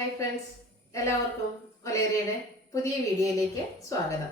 Hi friends, എല്ലാവർക്കും ഒലേറിയുടെ പുതിയ വീഡിയോയിലേക്ക് സ്വാഗതം.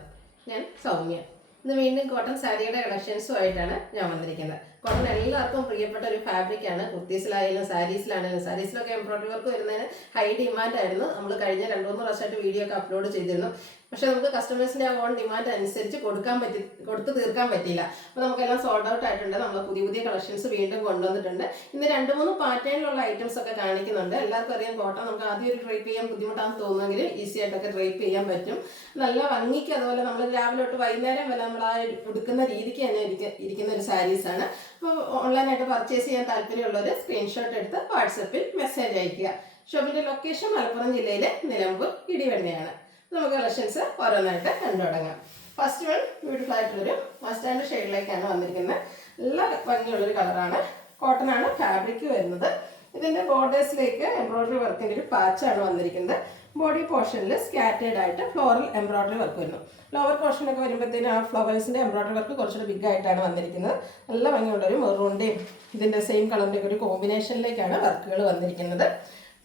ഞാൻ സൗമ്യ. ഇന്ന് വീണ്ടും കോട്ടൺ സാരിയുടെ കളക്ഷൻസുമായിട്ടാണ് ഞാൻ വന്നിരിക്കുന്നത്. കോട്ടൺ എല്ലാവർക്കും പ്രിയപ്പെട്ട ഒരു ഫാബ്രിക്കാണ്. കുർത്തീസിലായാലും സാരീസിലാണെങ്കിലും. സാരീസിലൊക്കെ എംബ്രോയിഡറി വർക്ക് വരുന്നതിന് ഹൈ ഡിമാൻഡ് ആയിരുന്നു. നമ്മൾ കഴിഞ്ഞ 2-3 വർഷമായിട്ട് വീഡിയോ ഒക്കെ അപ്ലോഡ് ചെയ്തിരുന്നു. പക്ഷെ നമുക്ക് കസ്റ്റമേഴ്സിന്റെ ആ ഓൺ ഡിമാൻഡ് അനുസരിച്ച് കൊടുത്തു തീർക്കാൻ പറ്റിയില്ല. അപ്പോൾ നമുക്കെല്ലാം സോൾഡ് ഔട്ട് ആയിട്ടുണ്ട്. നമ്മൾ പുതിയ കളക്ഷൻസ് വീണ്ടും കൊണ്ടുവന്നിട്ടുണ്ട്. ഇന്ന് 2-3 പാറ്റേണിലുള്ള ഐറ്റംസ് ഒക്കെ കാണിക്കുന്നുണ്ട്. എല്ലാവർക്കും അറിയാം കോട്ടൺ നമുക്ക് ആദ്യം ഒരു ഡ്രൈപ്പ് ചെയ്യാൻ ബുദ്ധിമുട്ടാണെന്ന് തോന്നുമെങ്കിൽ ഈസി ആയിട്ടൊക്കെ ഡ്രൈപ്പ് ചെയ്യാൻ പറ്റും. നല്ല ഭംഗിക്ക് അതുപോലെ നമ്മൾ രാവിലെ തൊട്ട് വൈകുന്നേരം വരെ നമ്മൾ ആ ഉടുക്കുന്ന രീതിക്ക് തന്നെ ഇരിക്കുന്ന ഒരു സാരീസാണ്. അപ്പോൾ ഓൺലൈനായിട്ട് പർച്ചേസ് ചെയ്യാൻ താല്പര്യമുള്ളവർ സ്ക്രീൻഷോട്ട് എടുത്ത് വാട്സപ്പിൽ മെസ്സേജ് അയയ്ക്കുക. ഷോപ്പിന്റെ ലൊക്കേഷൻ മലപ്പുറം ജില്ലയിലെ നിലമ്പൂർ ഇടിവണ്ണയാണ്. നമുക്ക് കളക്ഷൻസ് ഓരോന്നായിട്ട് കണ്ടു തുടങ്ങാം. ഫസ്റ്റ് വൺ ബ്യൂട്ടിഫുൾ ആയിട്ടുള്ളൊരു മസ്റ്റാൻഡ് ഷെയ്ഡിലേക്കാണ് വന്നിരിക്കുന്നത്. നല്ല ഭംഗിയുള്ളൊരു കളറാണ്. കോട്ടൺ ആണ് ഫാബ്രിക് വരുന്നത്. ഇതിന്റെ ബോർഡേഴ്സിലേക്ക് എംബ്രോയിഡറി വർക്കിന്റെ ഒരു പാച്ചാണ് വന്നിരിക്കുന്നത്. ബോഡി പോർഷനിൽ സ്കാറ്റേഡ് ആയിട്ട് ഫ്ലോറൽ എംബ്രോയിഡറി വർക്ക് വരുന്നു. ലോവർ പോർഷനൊക്കെ വരുമ്പോഴത്തേനും ആ ഫ്ലവേഴ്സിന്റെ എംബ്രോയിഡറി വർക്ക് കുറച്ചുകൂടി ബിഗ് ആയിട്ടാണ് വന്നിരിക്കുന്നത്. നല്ല ഭംഗിയുള്ളൊരു മെറൂണിന്റെയും ഇതിന്റെ സെയിം കളറിന്റെ ഒരു കോമ്പിനേഷനിലേക്കാണ് വർക്കുകൾ വന്നിരിക്കുന്നത്.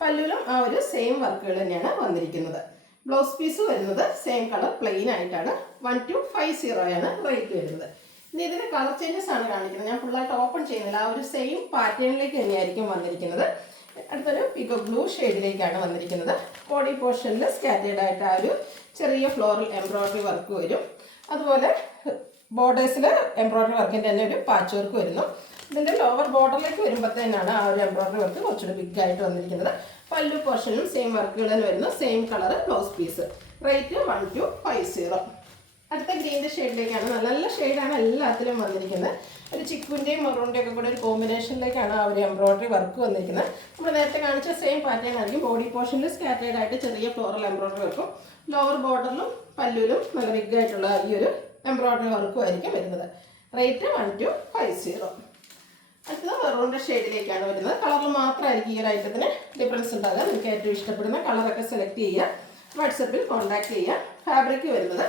പല്ലുവിലും ആ ഒരു സെയിം വർക്കുകൾ തന്നെയാണ് വന്നിരിക്കുന്നത്. ബ്ലൗസ് പീസ് വരുന്നത് സെയിം കളർ പ്ലെയിൻ ആയിട്ടാണ്. 1250 ആണ് റേറ്റ് വരുന്നത്. ഇനി ഇതിന്റെ കളർ ചേഞ്ചസ് ആണ് കാണിക്കുന്നത്. ഞാൻ ഫുള്ളായിട്ട് ഓപ്പൺ ചെയ്യുന്നില്ല. ആ ഒരു സെയിം പാറ്റേണിലേക്ക് തന്നെയായിരിക്കും വന്നിരിക്കുന്നത്. അടുത്തൊരു പിക്കോ ബ്ലൂ ഷെയ്ഡിലേക്കാണ് വന്നിരിക്കുന്നത്. ബോഡി പോർഷനിൽ സ്കാറ്റേഡ് ആയിട്ട് ആ ഒരു ചെറിയ ഫ്ലോറൽ എംബ്രോയിഡറി വർക്ക് വരും. അതുപോലെ ബോർഡേഴ്സിൽ എംബ്രോയിഡറി വർക്കിൻ്റെ തന്നെ ഒരു പാച്ച് വർക്ക് വരുന്നു. ഇതിൻ്റെ ലോവർ ബോർഡറിലേക്ക് വരുമ്പോഴത്തേനാണ് ആ ഒരു എംബ്രോയിഡറി വർക്ക് കുറച്ചുകൂടി ബിഗ് ആയിട്ട് വന്നിരിക്കുന്നത്. പല്ലു പോർഷനിലും സെയിം വർക്കുകൾ തന്നെ വരുന്നു. Same colour blouse piece. Rate 1250. അടുത്ത ഗ്രീൻ്റെ ഷെയ്ഡിലേക്കാണ്. നല്ല ഷെയ്ഡാണ് എല്ലാത്തിലും വന്നിരിക്കുന്നത്. ഒരു ചിക്കുവിൻ്റെയും മെറൂണിൻ്റെയും ഒക്കെ കൂടെ ഒരു കോമ്പിനേഷനിലേക്കാണ് ആ ഒരു എംബ്രോയിഡറി വർക്ക് വന്നിരിക്കുന്നത്. നമ്മൾ നേരത്തെ കാണിച്ച സെയിം പാറ്റേൺ ആയിരിക്കും. ബോഡി പോർഷനിൽ സ്കാറ്റേഡ് ആയിട്ട് ചെറിയ ഫ്ലോറൽ എംബ്രോയിഡറി വർക്കും ലോവർ ബോർഡറിലും പല്ലുവിലും നല്ല ബിഗ് ആയിട്ടുള്ള ഈ ഒരു എംബ്രോയിഡറി വർക്കും ആയിരിക്കും വരുന്നത്. റേറ്റ് 1250. അടുത്തത് മെറൂണിൻ്റെ ഷെയ്ഡിലേക്കാണ് വരുന്നത്. കളറിൽ മാത്രമായിരിക്കും ഈ ഒരു ഐറ്റത്തിന് ഡിഫറൻസ് ഉണ്ടാകുക. നിങ്ങൾക്ക് ഏറ്റവും ഇഷ്ടപ്പെടുന്ന കളറൊക്കെ സെലക്ട് ചെയ്യുക. വാട്സപ്പിൽ കോൺടാക്ട് ചെയ്യുക. ഫാബ്രിക് വരുന്നത്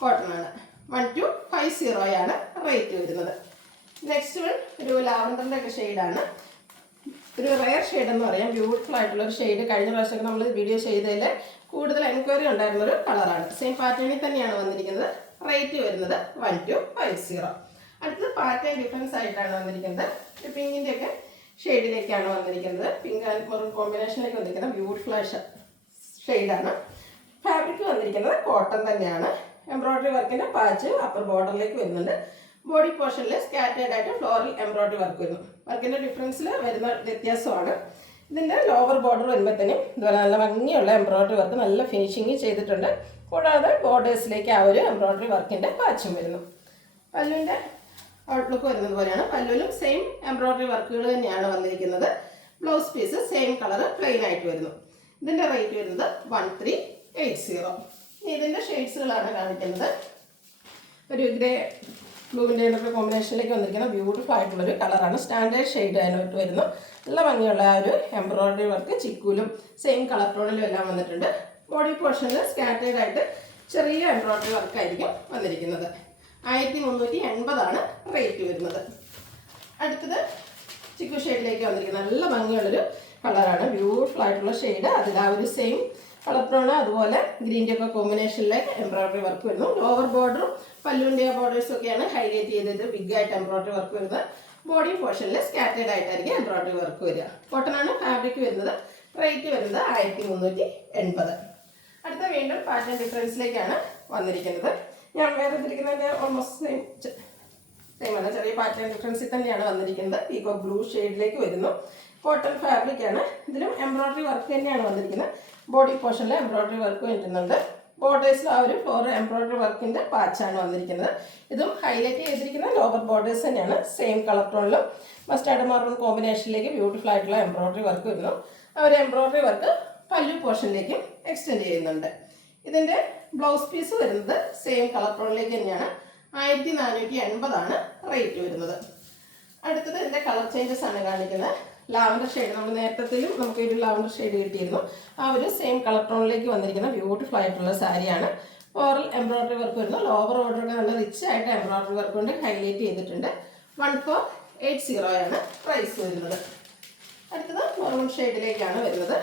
കോട്ടൺ ആണ്. 1250 ആണ് റേറ്റ് വരുന്നത്. നെക്സ്റ്റ് വൺ ഒരു ലാവൻഡറിൻ്റെ ഒക്കെ ഷെയ്ഡാണ്. ഒരു റെയർ ഷെയ്ഡ് എന്ന് പറയാം. ബ്യൂട്ടിഫുൾ ആയിട്ടുള്ള ഒരു ഷെയ്ഡ്. കഴിഞ്ഞ പ്രാവശ്യമൊക്കെ നമ്മൾ വീഡിയോ ചെയ്തതിൽ കൂടുതൽ എൻക്വയറി ഉണ്ടായിരുന്ന ഒരു കളറാണ്. സെയിം പാറ്റേണിൽ തന്നെയാണ് വന്നിരിക്കുന്നത്. റേറ്റ് വരുന്നത് 1250. അടുത്തത് പാറ്റേൺ ഡിഫറൻസ് ആയിട്ടാണ് വന്നിരിക്കുന്നത്. പിങ്കിൻ്റെ ഒക്കെ ഷെയ്ഡിലേക്കാണ് വന്നിരിക്കുന്നത്. പിങ്ക് ആൻഡ് മെറൂൺ കോമ്പിനേഷനിലേക്ക് വന്നിരിക്കുന്നത് ബ്യൂട്ടിഫുൾ ഷെയ്ഡാണ്. ഫാബ്രിക് വന്നിരിക്കുന്നത് കോട്ടൺ തന്നെയാണ്. എംബ്രോയിഡറി വർക്കിൻ്റെ പാച്ച് അപ്പർ ബോർഡറിലേക്ക് വരുന്നുണ്ട്. ബോഡി പോർഷനിൽ സ്കാറ്റേഡ് ആയിട്ട് ഫ്ലോറൽ എംബ്രോയിഡറി വർക്ക് വരുന്നു. വർക്കിൻ്റെ ഡിഫറൻസിൽ വരുന്ന വ്യത്യാസമാണ്. ഇതിൻ്റെ ലോവർ ബോർഡർ വരുമ്പോഴത്തേനും ഇതുപോലെ നല്ല ഭംഗിയുള്ള എംബ്രോയിഡറി വർക്ക് നല്ല ഫിനിഷിങ് ചെയ്തിട്ടുണ്ട്. കൂടാതെ ബോർഡേഴ്സിലേക്ക് ആ ഒരു എംബ്രോയിഡറി വർക്കിൻ്റെ പാച്ചും വരുന്നു. പല്ലുവിൻ്റെ ഔട്ട്ലുക്ക് വരുന്നത് പോലെയാണ്. പല്ലുവിലും സെയിം എംബ്രോയിഡറി വർക്കുകൾ തന്നെയാണ് വന്നിരിക്കുന്നത്. Blouse piece same colour plain ആയിട്ട് വരുന്നു. ഇതിൻ്റെ റേറ്റ് വരുന്നത് 1380. ഇതിൻ്റെ ഷെയ്ഡ്സുകളാണ് കാണിക്കുന്നത്. ഒരു ഗ്രേ ബ്ലൂവിൻ്റെ ഒക്കെ കോമ്പിനേഷനിലേക്ക് വന്നിരിക്കുന്ന ബ്യൂട്ടിഫുൾ ആയിട്ടുള്ളൊരു കളറാണ്. സ്റ്റാൻഡേർഡ് ഷെയ്ഡ് അതിനോട്ട് വരുന്നു. നല്ല ഭംഗിയുള്ള ആ ഒരു എംബ്രോയിഡറി വർക്ക് ചിക്കുലും സെയിം കളർ ടോണിലും എല്ലാം വന്നിട്ടുണ്ട്. ബോഡി പോർഷനിൽ സ്കാറ്റേഡ് ആയിട്ട് ചെറിയ എംബ്രോയിഡറി വർക്കായിരിക്കും വന്നിരിക്കുന്നത്. 1380 ആണ് റേറ്റ് വരുന്നത്. അടുത്തത് ചിക്കു ഷെയ്ഡിലേക്ക് വന്നിരിക്കുന്നത് നല്ല ഭംഗിയുള്ളൊരു കളറാണ്. ബ്യൂട്ടിഫുൾ ആയിട്ടുള്ള ഷെയ്ഡ്. അതിൽ ആ ഒരു സെയിം കളർ ടോണ് അതുപോലെ ഗ്രീൻ്റെ ഒക്കെ കോമ്പിനേഷനിലേക്ക് എംബ്രോയിഡറി വർക്ക് വരുന്നു. ലോവർ ബോർഡറും പല്ലുവിൻ്റെ ബോർഡേഴ്സും ഒക്കെയാണ് ഹൈലൈറ്റ് ചെയ്തത്. ബിഗ് ആയിട്ട് എംബ്രോയിഡറി വർക്ക് വരുന്നത്. ബോഡി പോർഷനിൽ സ്കാറ്റേഡ് ആയിട്ടായിരിക്കും എംബ്രോയിഡറി വർക്ക് വരിക. കോട്ടൺ ആണ് ഫാബ്രിക് വരുന്നത്. റേറ്റ് വരുന്നത് 1380. അടുത്ത വീണ്ടും പാറ്റേൺ ഡിഫറൻസിലേക്കാണ് വന്നിരിക്കുന്നത്. ഞാൻ വേറെ ഇതിരിക്കുന്നതിൻ്റെ ഓൾമോസ്റ്റ് സെയിം അല്ല, ചെറിയ പാറ്റേൺ ഡിഫറൻസിൽ തന്നെയാണ് വന്നിരിക്കുന്നത്. പീകോ ബ്ലൂ ഷെയ്ഡിലേക്ക് വരുന്നു. കോട്ടൺ ഫാബ്രിക് ആണ്. ഇതിലും എംബ്രോയിഡറി വർക്ക് തന്നെയാണ് വന്നിരിക്കുന്നത്. ബോഡി പോർഷനിൽ എംബ്രോയിഡറി വർക്ക് വരുന്നുണ്ട്. ബോർഡേഴ്സിൽ ആ ഒരു ഫ്ലോറൽ എംബ്രോയിഡറി വർക്കിൻ്റെ പാച്ചാണ് വന്നിരിക്കുന്നത്. ഇതും ഹൈലൈറ്റ് ചെയ്തിരിക്കുന്ന ലോവർ ബോർഡേഴ്സ് തന്നെയാണ്. സെയിം കളർ ടോണിലും മസ്റ്റാർഡ് മറൂൺ കോമ്പിനേഷനിലേക്ക് ബ്യൂട്ടിഫുൾ ആയിട്ടുള്ള എംബ്രോയിഡറി വർക്ക് വരുന്നു. ആ ഒരു എംബ്രോയിഡറി വർക്ക് പല്ലു പോർഷനിലേക്കും എക്സ്റ്റെൻഡ് ചെയ്യുന്നുണ്ട്. ഇതിൻ്റെ ബ്ലൗസ് പീസ് വരുന്നത് സെയിം കളർ ടോണിലേക്ക് തന്നെയാണ്. 1480 ആണ് റേറ്റ് വരുന്നത്. അടുത്തത് ഇതിൻ്റെ കളർ ചേഞ്ചസ് ആണ് കാണിക്കുന്നത്. ലാവൻഡർ ഷെയ്ഡ് നമ്മൾ നേരത്തേലും നമുക്ക് ഒരു ലാവൻഡർ ഷെയ്ഡ് കിട്ടിയിരുന്നു. ആ ഒരു സെയിം കളർ ടോണിലേക്ക് വന്നിരിക്കുന്ന ബ്യൂട്ടിഫുൾ ആയിട്ടുള്ള സാരിയാണ്. ഫ്ലോറൽ എംബ്രോയിഡറി വർക്ക് വരുന്നു. ലോവർ ഓർഡറൊക്കെ നല്ല റിച്ച് ആയിട്ട് എംബ്രോയിഡറി വർക്ക് കൊണ്ട് ഹൈലൈറ്റ് ചെയ്തിട്ടുണ്ട്. 1480 ആണ് പ്രൈസ് വരുന്നത്. അടുത്തത് മെറൂൺ ഷെയ്ഡിലേക്കാണ് വരുന്നത്.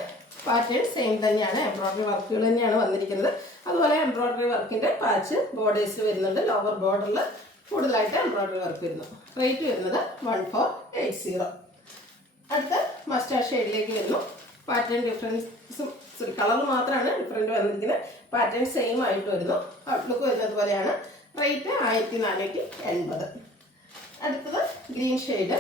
പാറ്റേൺ സെയിം തന്നെയാണ്, എംബ്രോയ്ഡറി വർക്കുകൾ തന്നെയാണ് വന്നിരിക്കുന്നത്. അതുപോലെ എംബ്രോയ്ഡറി വർക്കിൻ്റെ പാച്ച് ബോർഡേഴ്സിൽ വരുന്നുണ്ട്. ലോവർ ബോർഡറിൽ കൂടുതലായിട്ട് എംബ്രോയ്ഡറി വർക്ക് വരുന്നു. റേറ്റ് വരുന്നത് 1480. അടുത്ത മസ്റ്റാർഡ് ഷെയ്ഡിലേക്ക് വരുന്നു. പാറ്റേൺ ഡിഫറൻസും കളർ മാത്രമാണ് ഡിഫറൻറ്റ് വന്നിരിക്കുന്നത്. പാറ്റേൺ സെയിം ആയിട്ട് വരുന്നു. ഔട്ട്ലുക്ക് വരുന്നത് പോലെയാണ്. റേറ്റ് 1480. അടുത്തത് ഗ്രീൻ ഷെയ്ഡ്.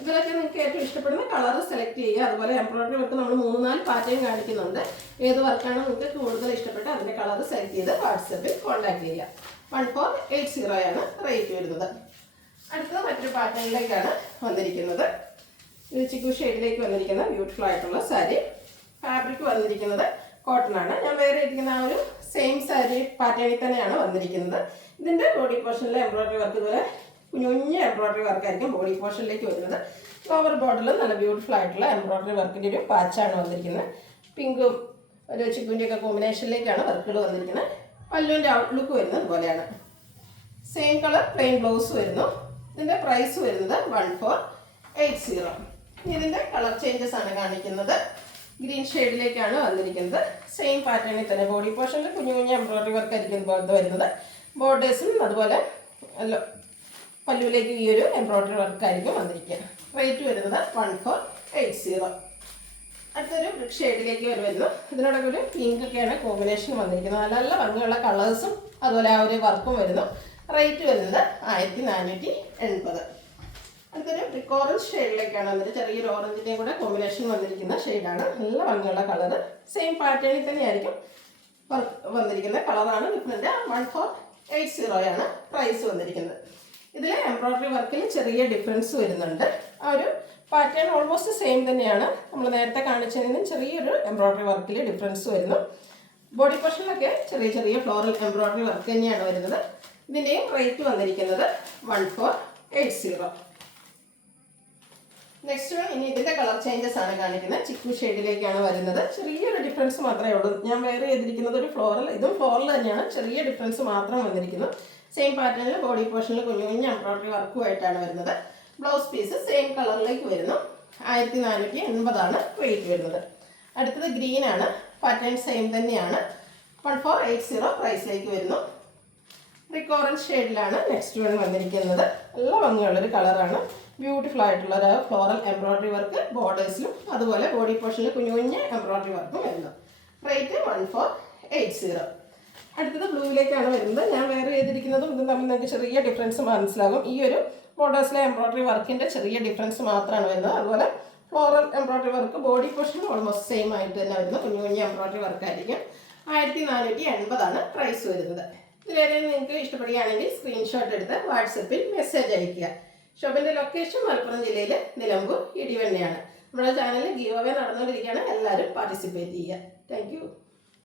ഇതിലൊക്കെ നിങ്ങൾക്ക് ഏറ്റവും ഇഷ്ടപ്പെടുന്ന കളർ സെലക്ട് ചെയ്യുക. അതുപോലെ എംബ്രോയ്ഡറി വർക്ക് നമ്മൾ 3-4 പാറ്റേൺ കാണിക്കുന്നുണ്ട്. ഏത് വർക്കാണ് നിങ്ങൾക്ക് കൂടുതൽ ഇഷ്ടപ്പെട്ട് അതിൻ്റെ കളർ സെലക്ട് ചെയ്ത് വാട്സപ്പിൽ കോൺടാക്ട് ചെയ്യുക. 1480 ആണ് റേറ്റ് വരുന്നത്. അടുത്തത് മറ്റൊരു പാറ്റേണിലേക്കാണ് വന്നിരിക്കുന്നത്. ഇത് ചിക്കു ഷെയ്ഡിലേക്ക് വന്നിരിക്കുന്ന ബ്യൂട്ടിഫുൾ ആയിട്ടുള്ള സാരി. ഫാബ്രിക് വന്നിരിക്കുന്നത് കോട്ടൺ ആണ്. ഞാൻ വേറെ ഇരിക്കുന്ന ആ ഒരു സെയിം സാരി പാറ്റേണിൽ തന്നെയാണ് വന്നിരിക്കുന്നത്. ഇതിൻ്റെ ബോഡി പോർഷനിലെ എംബ്രോയ്ഡറി വർക്ക് ഇതുപോലെ കുഞ്ഞുഞ്ഞ എംബ്രോയ്ഡറി വർക്കായിരിക്കും ബോഡി പോർഷനിലേക്ക് വരുന്നത്. ലോവർ ബോർഡറിൽ നല്ല ബ്യൂട്ടിഫുൾ ആയിട്ടുള്ള എംബ്രോയ്ഡറി വർക്കിൻ്റെ ഒരു പാച്ചാണ് വന്നിരിക്കുന്നത്. പിങ്കും ഒരു ചിക്കുവിൻ്റെയൊക്കെ കോമ്പിനേഷനിലേക്കാണ് വർക്കുകൾ വന്നിരിക്കുന്നത്. പല്ലുവിൻ്റെ ഔട്ട്ലുക്ക് വരുന്നത് ഇതുപോലെയാണ്. സെയിം കളർ പ്ലെയിൻ ബ്ലൗസ് വരുന്നു. ഇതിൻ്റെ പ്രൈസ് വരുന്നത് 1480. ഇതിൻ്റെ കളർ ചേഞ്ചസ് ആണ് കാണിക്കുന്നത്. ഗ്രീൻ ഷെയ്ഡിലേക്കാണ് വന്നിരിക്കുന്നത്. സെയിം പാറ്റേണിൽ തന്നെ ബോഡി പോർഷനിൽ കുഞ്ഞു കുഞ്ഞു എംബ്രോയ്ഡറി വർക്ക് ആയിരിക്കും പോലത്തെ വരുന്നത്. ബോർഡേഴ്സും അതുപോലെ പല്ലുവിലേക്ക് ഈ ഒരു എംബ്രോയ്ഡറി വർക്കായിരിക്കും വന്നിരിക്കുക. റേറ്റ് വരുന്നത് 1480. അടുത്തൊരു ബ്രിക്ക് ഷെയ്ഡിലേക്ക് വരുന്നു. ഇതിനോടൊക്കെ ഒരു പിങ്ക് ഒക്കെയാണ് കോമ്പിനേഷൻ വന്നിരിക്കുന്നത്. നല്ല നല്ല ഭംഗിയുള്ള കളേഴ്സും അതുപോലെ ആ ഒരു വർക്കും വരുന്നു. റേറ്റ് വരുന്നത് 1480. അടുത്തൊരു ബ്രിക്ക് ഓറഞ്ച് ഷെയ്ഡിലേക്കാണ് വന്നിട്ട് ചെറിയൊരു ഓറഞ്ചിൻ്റെയും കൂടെ കോമ്പിനേഷൻ വന്നിരിക്കുന്ന ഷെയ്ഡാണ്. നല്ല ഭംഗിയുള്ള കളർ. സെയിം പാറ്റേണിൽ തന്നെയായിരിക്കും വർക്ക് വന്നിരിക്കുന്നത്. കളറാണ് ഡിഫറെൻറ്റ്. 1480 ആണ് പ്രൈസ് വന്നിരിക്കുന്നത്. ഇതിൽ എംബ്രോയ്ഡറി വർക്കിൽ ചെറിയ ഡിഫറൻസ് വരുന്നുണ്ട്. ആ ഒരു പാറ്റേൺ ഓൾമോസ്റ്റ് സെയിം തന്നെയാണ്. നമ്മൾ നേരത്തെ കാണിച്ചതിനും ചെറിയൊരു എംബ്രോയ്ഡറി വർക്കിൽ ഡിഫറൻസ് വരുന്നു. ബോഡി പോർഷനിലൊക്കെ ചെറിയ ചെറിയ ഫ്ലോറൽ എംബ്രോയ്ഡറി വർക്ക് തന്നെയാണ് വരുന്നത്. ഇതിൻ്റെയും റേറ്റ് വന്നിരിക്കുന്നത് 1480. നെക്സ്റ്റ് ഇനി ഇതിൻ്റെ കളർ ചേഞ്ചസ് ആണ് കാണിക്കുന്നത്. ചിക്കു ഷെയ്ഡിലേക്കാണ് വരുന്നത്. ചെറിയൊരു ഡിഫറൻസ് മാത്രമേ ഉള്ളൂ. ഞാൻ വേറെ ചെയ്തിരിക്കുന്നത് ഒരു ഫ്ലോറൽ, ഇതും ഫ്ലോറൽ തന്നെയാണ്. ചെറിയ ഡിഫറൻസ് മാത്രം വന്നിരിക്കുന്നു. സെയിം പാറ്റേണിൽ ബോഡി പോർഷനിൽ കുഞ്ഞു കുഞ്ഞു എംബ്രോയ്ഡറി വർക്കുമായിട്ടാണ് വരുന്നത്. ബ്ലൗസ് പീസ് സെയിം കളറിലേക്ക് വരുന്നു. 1480 ആണ് റേറ്റ് വരുന്നത്. അടുത്തത് ഗ്രീൻ ആണ്. പാറ്റേൺ സെയിം തന്നെയാണ്. 1480 പ്രൈസിലേക്ക് വരുന്നു. ബ്രിക്ക് ഓറഞ്ച് ഷെയ്ഡിലാണ് നെക്സ്റ്റ് വൺ വന്നിരിക്കുന്നത്. നല്ല ഭംഗിയുള്ളൊരു കളറാണ്. ബ്യൂട്ടിഫുൾ ആയിട്ടുള്ള ഒരു ഫ്ലോറൽ എംബ്രോയ്ഡറി വർക്ക് ബോർഡേഴ്സിലും അതുപോലെ ബോഡി പോർഷനിൽ കുഞ്ഞു കുഞ്ഞ് എംബ്രോയ്ഡറി വർക്കും വരുന്നു. റേറ്റ് 1480. അടുത്തത് ബ്ലൂവിലേക്കാണ് വരുന്നത്. ഞാൻ വേറെ ചെയ്തിരിക്കുന്നതും ഇതും തമ്മിൽ നിങ്ങൾക്ക് ചെറിയ ഡിഫറൻസ് മനസ്സിലാകും. ഈ ഒരു ബോർഡേഴ്സിലെ എംബ്രോയ്ഡറി വർക്കിൻ്റെ ചെറിയ ഡിഫറൻസ് മാത്രമാണ് വരുന്നത്. അതുപോലെ floral embroidery work body portion almost same ആയിട്ട് തന്നെ വരുന്നത്. കുഞ്ഞു കുഞ്ഞു എംബ്രോയ്ഡറി വർക്കായിരിക്കും. 1480 ആണ് പ്രൈസ് വരുന്നത്. ഇതിലേതെങ്കിലും നിങ്ങൾക്ക് ഇഷ്ടപ്പെടുകയാണെങ്കിൽ സ്ക്രീൻഷോട്ട് എടുത്ത് വാട്സപ്പിൽ മെസ്സേജ് അയയ്ക്കുക. ഷോപ്പിൻ്റെ ലൊക്കേഷൻ മലപ്പുറം ജില്ലയിൽ നിലമ്പൂർ ഇടിവണ്ണയാണ്. നമ്മുടെ ചാനലിൽ ഗീവ് അവേ നടന്നുകൊണ്ടിരിക്കുകയാണ്. എല്ലാവരും പാർട്ടിസിപ്പേറ്റ് ചെയ്യുക. Thank you.